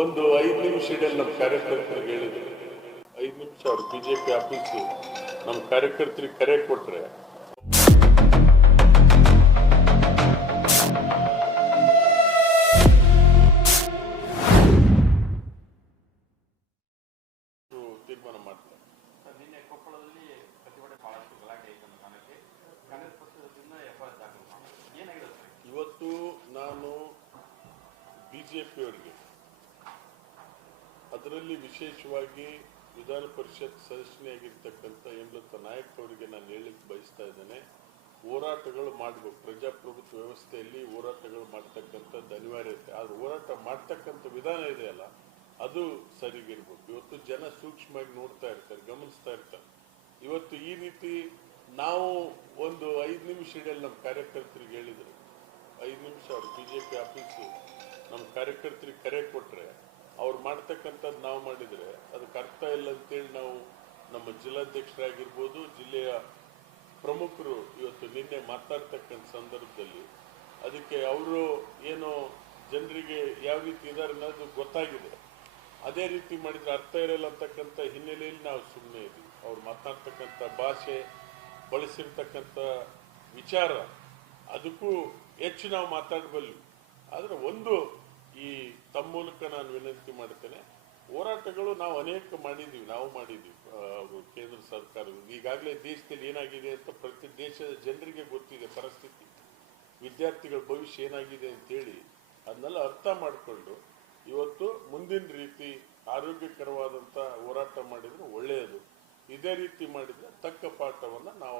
ಒಂದು 5 ನಿಮಿಷ ಇಡಲ್ಲಿ ನಮ್ಮ ಕಾರ್ಯಕರ್ತರಿಗೆ ಹೇಳಿದ್ರು. 5 ನಿಮಿಷ ಅವ್ರು ಬಿಜೆಪಿ ಆಫೀಸು ನಮ್ಮ ಕಾರ್ಯಕರ್ತರಿಗೆ ಕರೆ ಕೊಟ್ರೆ ತೀರ್ಮಾನ ಮಾಡ್ತಾರೆ. ನಿನ್ನೆ ಕೊಪ್ಪಳದಲ್ಲಿ ಪ್ರತಿಭಟನೆ ಬಹಳಷ್ಟು ಗಲಾಟೆ ಆಯಿತು ಅನ್ನೋ ಕಾರಣಕ್ಕೆ ಕಾಂಗ್ರೆಸ್ ಪಕ್ಷದಿಂದ ಎಫ್ಐಆರ್ ದಾಖಲು ಮಾಡಿದೆ. ಏನಾಗಿದೆ ಸರ್? ಇವತ್ತು ನಾನು ಬಿಜೆಪಿಯವರಿಗೆ, ಅದರಲ್ಲಿ ವಿಶೇಷವಾಗಿ ವಿಧಾನ ಪರಿಷತ್ ಸದಸ್ಯನಾಗಿರ್ತಕ್ಕಂಥ ಹೇಮಲತಾ ನಾಯಕ್ ಅವರಿಗೆ ನಾನು ಹೇಳಲಿಕ್ಕೆ ಬಯಸ್ತಾ ಇದ್ದೇನೆ. ಹೋರಾಟಗಳು ಮಾಡಬೇಕು. ಪ್ರಜಾಪ್ರಭುತ್ವ ವ್ಯವಸ್ಥೆಯಲ್ಲಿ ಹೋರಾಟಗಳು ಮಾಡ್ತಕ್ಕಂಥದ್ದು ಅನಿವಾರ್ಯತೆ. ಆದ್ರೆ ಹೋರಾಟ ಮಾಡ್ತಕ್ಕಂಥ ವಿಧಾನ ಇದೆಯಲ್ಲ, ಅದು ಸರಿಗಿರ್ಬೇಕು. ಇವತ್ತು ಜನ ಸೂಕ್ಷ್ಮವಾಗಿ ನೋಡ್ತಾ ಇರ್ತಾರೆ, ಗಮನಿಸ್ತಾ ಇರ್ತಾರೆ. ಇವತ್ತು ಈ ರೀತಿ ನಾವು ಒಂದು 5 ನಿಮಿಷ ಇಡಲ್ಲಿ ನಮ್ಮ ಕಾರ್ಯಕರ್ತರಿಗೆ ಹೇಳಿದ್ರು. 5 ನಿಮಿಷ ಅವ್ರು ಬಿಜೆಪಿ ಆಫೀಸು ನಮ್ಮ ಕಾರ್ಯಕರ್ತರಿಗೆ ಕರೆ ಕೊಟ್ರೆ ಅವ್ರು ಮಾಡ್ತಕ್ಕಂಥದ್ದು ನಾವು ಮಾಡಿದರೆ ಅದಕ್ಕೆ ಅರ್ಥ ಇಲ್ಲ ಅಂತೇಳಿ ನಾವು ನಮ್ಮ ಜಿಲ್ಲಾಧ್ಯಕ್ಷರಾಗಿರ್ಬೋದು, ಜಿಲ್ಲೆಯ ಪ್ರಮುಖರು ಇವತ್ತು ನಿನ್ನೆ ಮಾತಾಡ್ತಕ್ಕಂಥ ಸಂದರ್ಭದಲ್ಲಿ ಅದಕ್ಕೆ ಅವರು ಏನೋ ಜನರಿಗೆ ಯಾವ ರೀತಿ ಇದ್ದಾರೆ ಅನ್ನೋದು ಗೊತ್ತಾಗಿದೆ. ಅದೇ ರೀತಿ ಮಾಡಿದ್ರೆ ಅರ್ಥ ಇರಲ್ಲ ಅಂತಕ್ಕಂಥ ಹಿನ್ನೆಲೆಯಲ್ಲಿ ನಾವು ಸುಮ್ಮನೆ ಇದ್ದೀವಿ. ಅವ್ರು ಮಾತನಾಡ್ತಕ್ಕಂಥ ಭಾಷೆ, ಬಳಸಿರ್ತಕ್ಕಂಥ ವಿಚಾರ ಅದಕ್ಕೂ ಹೆಚ್ಚು ನಾವು ಮಾತಾಡಬಲ್ವಿ. ಆದರೆ ಒಂದು ಈ ತಮ್ಮ ಮೂಲಕ ನಾನು ವಿನಂತಿ ಮಾಡ್ತೇನೆ, ಹೋರಾಟಗಳು ನಾವು ಅನೇಕ ಮಾಡಿದ್ದೀವಿ, ನಾವು ಮಾಡಿದ್ದೀವಿ. ಕೇಂದ್ರ ಸರ್ಕಾರಗಳು ಈಗಾಗಲೇ ದೇಶದಲ್ಲಿ ಏನಾಗಿದೆ ಅಂತ ಪ್ರತಿ ದೇಶದ ಜನರಿಗೆ ಗೊತ್ತಿದೆ ಪರಿಸ್ಥಿತಿ, ವಿದ್ಯಾರ್ಥಿಗಳ ಭವಿಷ್ಯ ಏನಾಗಿದೆ ಅಂತೇಳಿ ಅದನ್ನೆಲ್ಲ ಅರ್ಥ ಮಾಡಿಕೊಂಡು ಇವತ್ತು ಮುಂದಿನ ರೀತಿ ಆರೋಗ್ಯಕರವಾದಂಥ ಹೋರಾಟ ಮಾಡಿದರೆ ಒಳ್ಳೆಯದು. ಇದೇ ರೀತಿ ಮಾಡಿದರೆ ತಕ್ಕ ಪಾಠವನ್ನು ನಾವು